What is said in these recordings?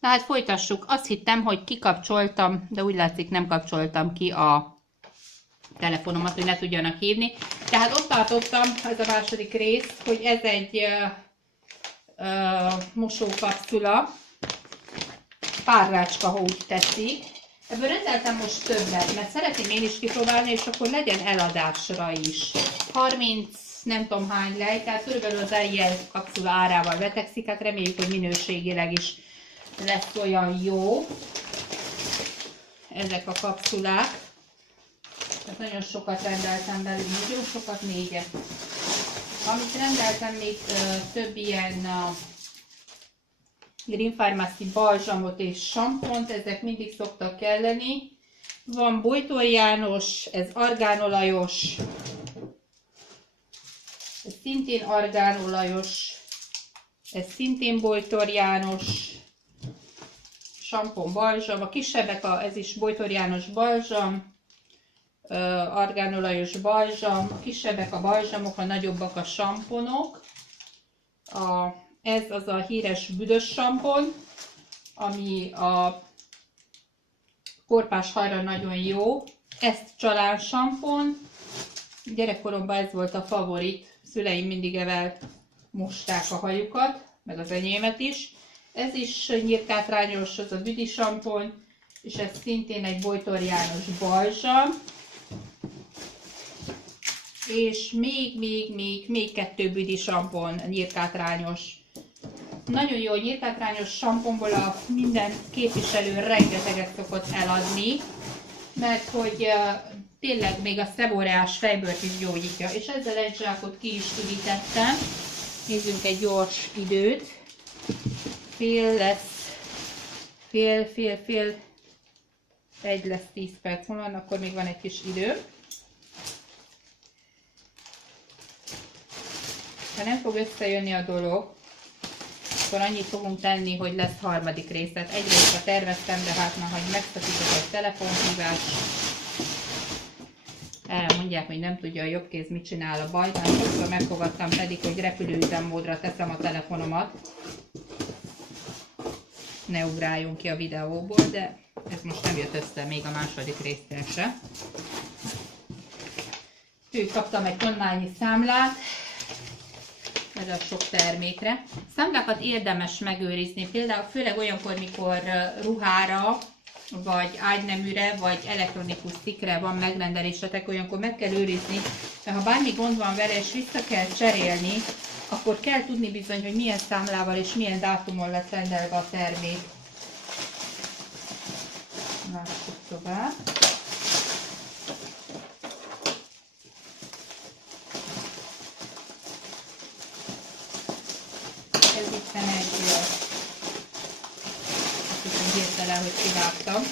Na hát folytassuk. Azt hittem, hogy kikapcsoltam, de úgy látszik nem kapcsoltam ki a telefonomat, hogy ne tudjanak hívni. Tehát ott tartottam, ez a második rész, hogy ez egy mosókapszula, párrácska, ha úgy tetszik. Ebből rendeltem most többet, mert szeretném én is kipróbálni, és akkor legyen eladásra is. 30 nem tudom hány lej, tehát körülbelül az Ariel kapszula árával vetekszik, hát reméljük, hogy minőségileg is lesz olyan jó. Ezek a kapszulák. Tehát nagyon sokat rendeltem belőle, nagyon sokat, 4-et. Amit rendeltem még több ilyen Green Pharmacy balzsamot és sampont, ezek mindig szoktak kelleni. Van Bojtor János, ez argánolajos, ez szintén argánolajos, ez szintén Bojtor János, sampon, balzsam, a kisebbek, ez is Bojtor János balzsam, argánolajos balzsam, a kisebbek a balzsamok, a nagyobbak a samponok. Ez az a híres büdös sampon, ami a korpás hajra nagyon jó. Ezt csalán sampon. Gyerekkoromban ez volt a favorit. Szüleim mindig evel mosták a hajukat, meg az enyémet is. Ez is nyírkátrányos, az a büdi sampon, és ez szintén egy Bojtor János balzsam. És még 2 büdi sampon nyírkátrányos. Nagyon jó nyírkátrányos samponból a minden képviselő rengeteget szokott eladni, mert hogy tényleg még a szeboreás fejbőrt is gyógyítja. És ezzel egy zsákot ki is ürítettem. Nézzünk egy gyors időt. Egy lesz 10 perc múlva, akkor még van egy kis idő. Ha nem fog összejönni a dolog, akkor annyit fogunk tenni, hogy lesz harmadik részlet. Egy részre terveztem, de hát már, hogy megszakítok egy telefonhívás. Erre mondják, hogy nem tudja a jobb kéz mit csinál a baj. Hát sokszor megfogadtam pedig, hogy repülőüzemmódra teszem a telefonomat. Ne ugráljunk ki a videóból, de ez most nem jött össze még a második résznél se. Kaptam egy online számlát. Ez a sok termékre. Számlákat érdemes megőrizni, például főleg olyankor, mikor ruhára, vagy ágyneműre, vagy elektronikus cikkre van megrendelésetek, olyankor meg kell őrizni, mert ha bármi gond van vele, és vissza kell cserélni, akkor kell tudni bizony, hogy milyen számlával és milyen dátumon lett rendelve a termék. Lássuk tovább. Ez itt egy, azt hiszem hirtelen, hogy kivágtam.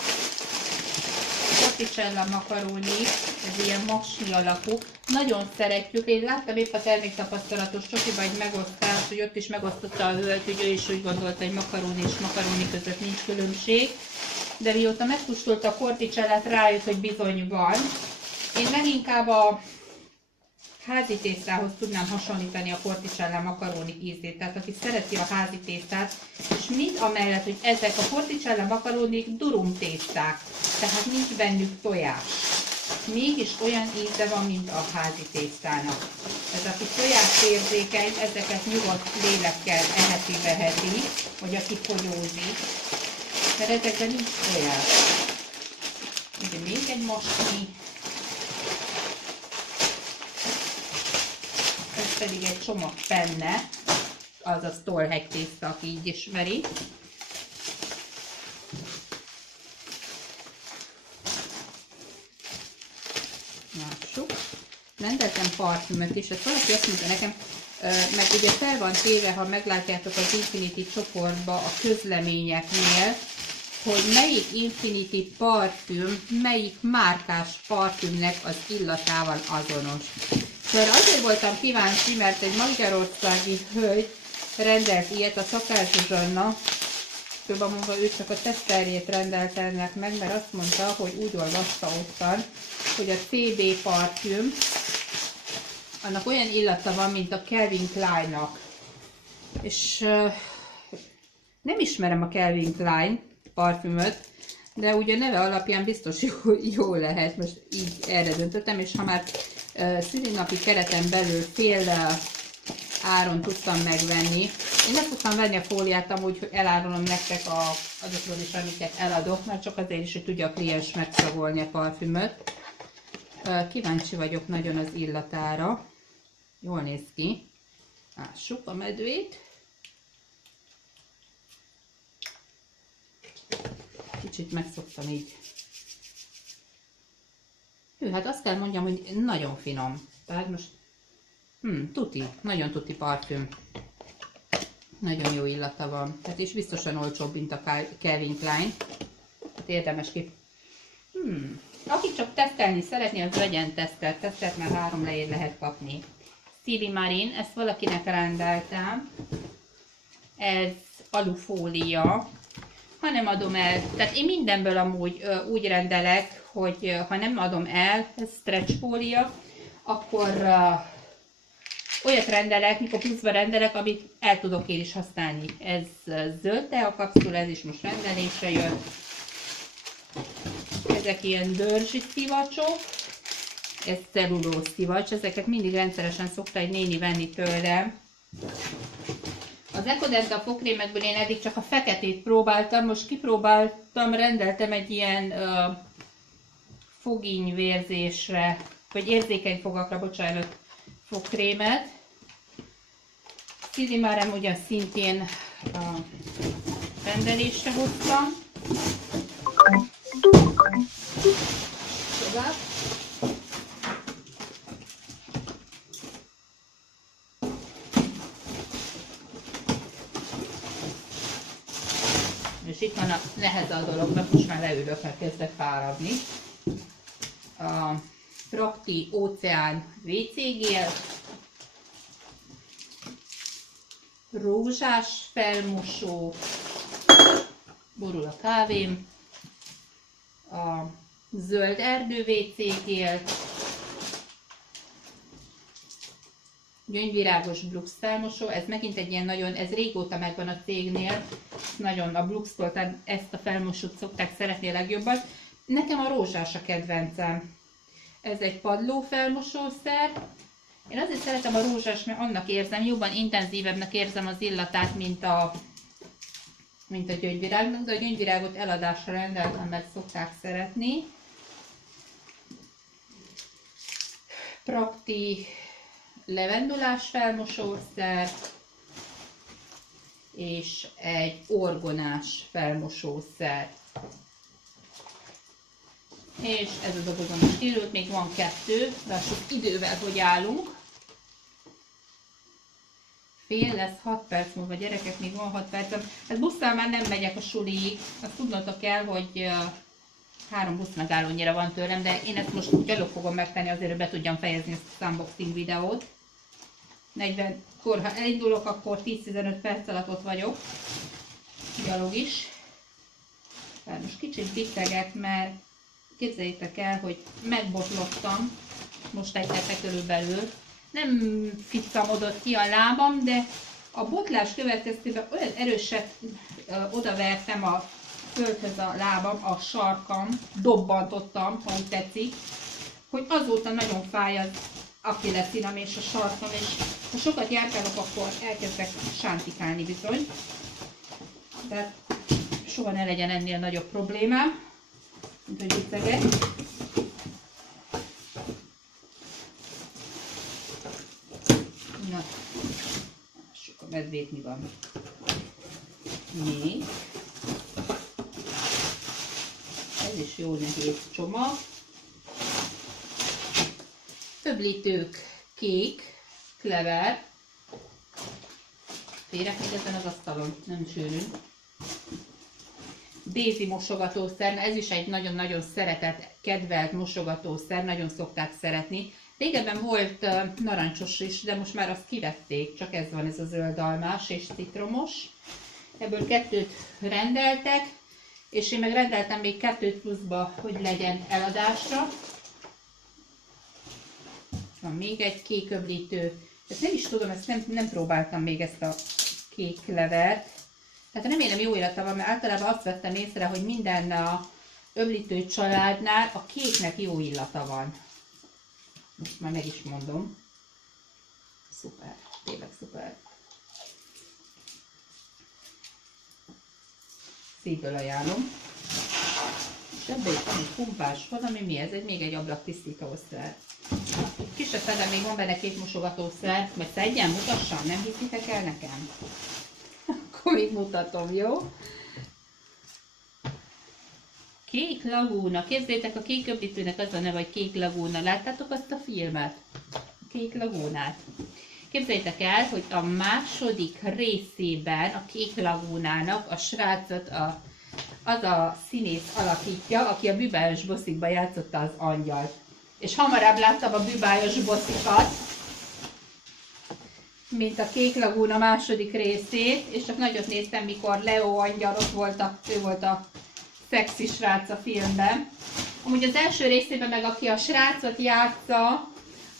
Forticella makaróni, ez ilyen masni alakú. Nagyon szeretjük. Én láttam épp a terméktapasztalatos Csokiba egy megosztást, hogy ott is megosztotta a hölgy, hogy ő is úgy gondolta, hogy makaróni és makaróni között nincs különbség. De mióta megkóstolta a Forticellát, rájött, hogy bizony van. Én leginkább a házi tésztához tudnám hasonlítani a Forticella makaróni ízét. Tehát aki szereti a házi tésztát, és mind amellett, hogy ezek a Forticella makarónik durum tészták, tehát nincs bennük tojás. Mégis olyan íze van, mint a házi tésztának. Ez aki tojásérzékeny, ezeket nyugodt lélekkel eheti-veheti, vagy aki fogyózik, mert ezekben nincs tojás. Ugye még egy masni. Ez pedig egy csomag penne, azaz tolhegy tészta, aki így ismeri. Lássuk. Rendeltem parfümöt is, ezt valaki azt mondta nekem, meg ugye fel van téve, ha meglátjátok az Infinity csoportba a közleményeknél, hogy melyik Infinity parfüm, melyik márkás parfümnek az illatával azonos. Szóval azért voltam kíváncsi, mert egy magyarországi hölgy rendelt ilyet, a Szakás Zsuzsanna, több mondva ő csak a teszterjét rendelte ennek meg, mert azt mondta, hogy úgy olvasta ottan, hogy a CB parfüm, annak olyan illata van, mint a Calvin Kleinnak. És Nem ismerem a Calvin Klein parfümöt, de ugye a neve alapján biztos jó lehet, most így erre döntöttem, és ha már szülinapi kereten belül fél áron tudtam megvenni. Én nem tudtam venni a fóliát, amúgy, hogy elárulom nektek azokról is, amiket eladok, mert csak azért is, hogy tudja a kliens megszagolni a parfümöt. Kíváncsi vagyok nagyon az illatára. Jól néz ki. Lássuk a medvét. Kicsit megszoktam így. Hű, hát azt kell mondjam, hogy nagyon finom. Tehát most tuti, nagyon tuti parfüm. Nagyon jó illata van. Tehát és biztosan olcsóbb, mint a Calvin Klein. Hát érdemes ki. Aki csak tesztelni szeretné, az legyen tesztelt. Tesztelt már 3 lején lehet kapni. Silimarin, ezt valakinek rendeltem. Ez alufólia. Ha nem adom el, tehát én mindenből amúgy úgy rendelek, hogy ha nem adom el, ez stretch fólia, akkor olyat rendelek, mikor pluszba rendelek, amit el tudok én is használni. Ez zöld tea kapszula, ez is most rendelésre jött. Ezek ilyen dörzsi szivacsok, ez cellulóz szivacs, ezeket mindig rendszeresen szokta egy néni venni tőlem. Az Ecodenta fogkrémekből én eddig csak a feketét próbáltam, most kipróbáltam, rendeltem egy ilyen fogínyvérzésre, vagy érzékeny fogakra, bocsánat, fogkrémet. Silimarin ugyan szintén rendelésre hoztam. Tovább. És itt van a neheze a dolog, mert most már leülök, mert kezdek fáradni. A Prakti Óceán WC-gél, rózsás felmosó, borul a kávém, a zöld erdő WC-gél, gyöngyvirágos Blux felmosó, ez megint egy ilyen nagyon, ez régóta megvan a cégnél, nagyon a Blux-tól, tehát ezt a felmosót szokták szeretni a legjobban. Nekem a rózsás a kedvencem. Ez egy padló felmosószer. Én azért szeretem a rózsás, mert annak érzem, jobban intenzívebbnek érzem az illatát, mint a gyöngyvirágnak, de a gyöngyvirágot eladásra rendeltem, mert szokták szeretni. Prakti levendulás felmosószer, és egy orgonás felmosószer. És ez a dobozom is kirült, még van 2, lássuk idővel, hogy állunk. Fél lesz 6 perc múlva, gyerekek, még van 6 percem. Hát busszal már nem megyek a suliig, azt tudnotok kell, hogy 3 busz megállónyira van tőlem, de én ezt most gyalog fogom megtenni, azért, hogy be tudjam fejezni ezt az unboxing videót. 40-kor, ha elindulok, akkor 10-15 perc alatt ott vagyok. Gyalog is. Tehát most kicsit bittegek, mert képzeljétek el, hogy megbotlottam most egy hete körülbelül. Nem ficamodott ki a lábam, de a botlás következtében olyan erőset odavertem a földhöz a lábam, a sarkam, dobbantottam, ha úgy tetszik, hogy azóta nagyon fáj az akilleszínam és a sarkam, és ha sokat járkálok, akkor elkezdek sántikálni bizony. Tehát soha ne legyen ennél nagyobb problémám, mint hogy viccegek. Na, lássuk a medvét, mi van. Még. Ez is jó nehéz csomag. Töblítők kék, Clever. Férek még ezen az asztalon, nem sűrűn. Daisy mosogatószer, ez is egy nagyon-nagyon szeretett, kedvelt mosogatószer, nagyon szokták szeretni. Régebben volt narancsos is, de most már azt kivették, csak ez van, ez a zöldalmás és citromos. Ebből 2 rendeltek, és én meg rendeltem még 2 pluszba, hogy legyen eladásra. Van még egy kék öblítő, ezt nem is tudom, ezt nem próbáltam még ezt a kék levert. Tehát remélem jó illata van, mert általában azt vettem észre, hogy minden a öblítő családnál a kéknek jó illata van. Most már meg is mondom. Szuper, tényleg szuper. Szívből ajánlom. És ebben itt van egy pumpás valami, mi ez? Még egy ablaktisztítószer. Kise szedem, még van benne 2 mosogatószer, vagy szedjen, mutassam, nem hiszitek el nekem? Akkor még mutatom, jó? Kék lagúna. Képzeljétek, a kék öblítőnek az a neve, hogy Kék lagúna. Láttátok azt a filmet? Kék lagúnát. Képzeljétek el, hogy a második részében a Kék lagúnának a srácot az a színész alakítja, aki a Bűbájos bosszikban játszotta az angyalt. És hamarabb láttam a Bűbájos bosszikat, mint a Kék lagúna második részét, és csak nagyot néztem, mikor Leo angyal ott volt, ő volt a szexi srác a filmben. Amúgy az első részében meg aki a srácot játsza,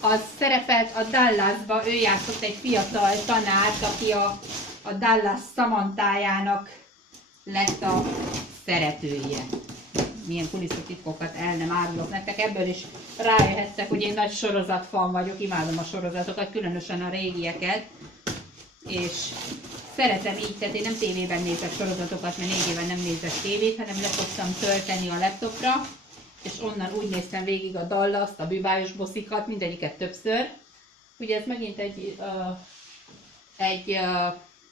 az szerepelt a Dallasba, ő játszott egy fiatal tanárt, aki a Dallas Samanthájának lett a szeretője. Milyen kulisszatitkokat el nem árulok nektek, ebből is rájöhettek, hogy én nagy sorozatfan vagyok, imádom a sorozatokat, különösen a régieket, és szeretem így, tehát én nem tévében nézek sorozatokat, mert 4 éven nem nézek tévét, hanem le szoktam tölteni a laptopra, és onnan úgy néztem végig a Dallast, a Bűbájos bosszikat, mindegyiket többször. Ugye ez megint egy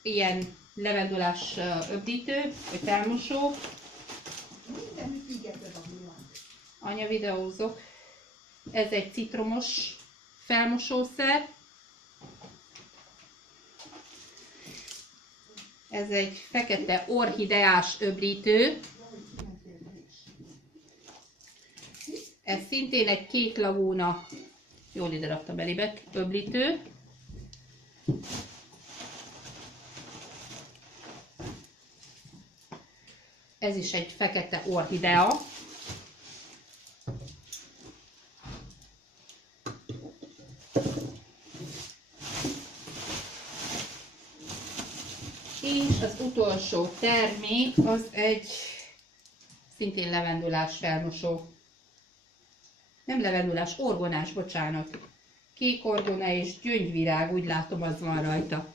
ilyen levendulás öblítő, vagy felmosó. Anya, videózok. Ez egy citromos felmosószer. Ez egy fekete orchideás öblítő. Ez szintén egy Kék lagúna, jól ide raktam elébe, öblítő. Ez is egy fekete orchidea. És az utolsó termék az egy szintén levendulás felmosó. Nem levendulás, orgonás, bocsánat. Kék orgona és gyöngyvirág, úgy látom, az van rajta.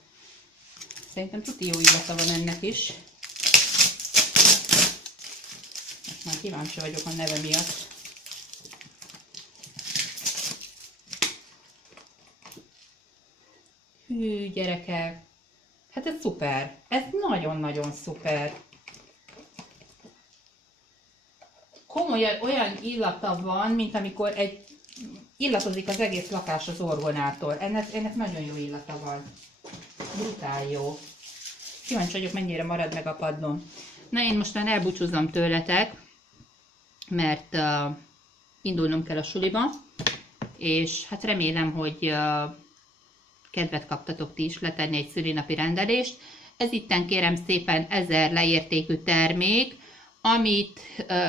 Szerintem tuti jó illata van ennek is. Most már kíváncsi vagyok a neve miatt. Hű, gyerekek! Hát ez szuper! Ez nagyon-nagyon szuper! Komolyan olyan illata van, mint amikor illatozik az egész lakás az orgonától. Ennek nagyon jó illata van. Brutál jó. Kíváncsi vagyok, mennyire marad meg a padlón. Na, én mostan elbúcsúzom tőletek, mert indulnom kell a suliba, és hát remélem, hogy kedvet kaptatok ti is letenni egy szülinapi rendelést. Ez itten kérem szépen 1000 leértékű termék, amit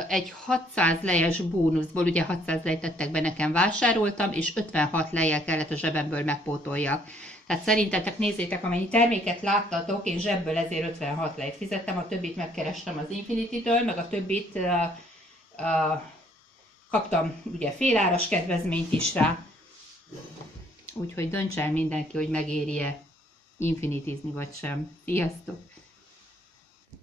egy 600 lejes bónuszból, ugye 600 lejt tettek be, nekem vásároltam, és 56 lejjel kellett a zsebemből megpótoljak. Tehát szerintetek nézzétek, amennyi terméket láttatok, én zsebből ezért 56 lejt fizettem, a többit megkerestem az Infinity-től, meg a többit kaptam ugye féláras kedvezményt is rá. Úgyhogy dönts el mindenki, hogy megéri-e infinitizni vagy sem. Sziasztok!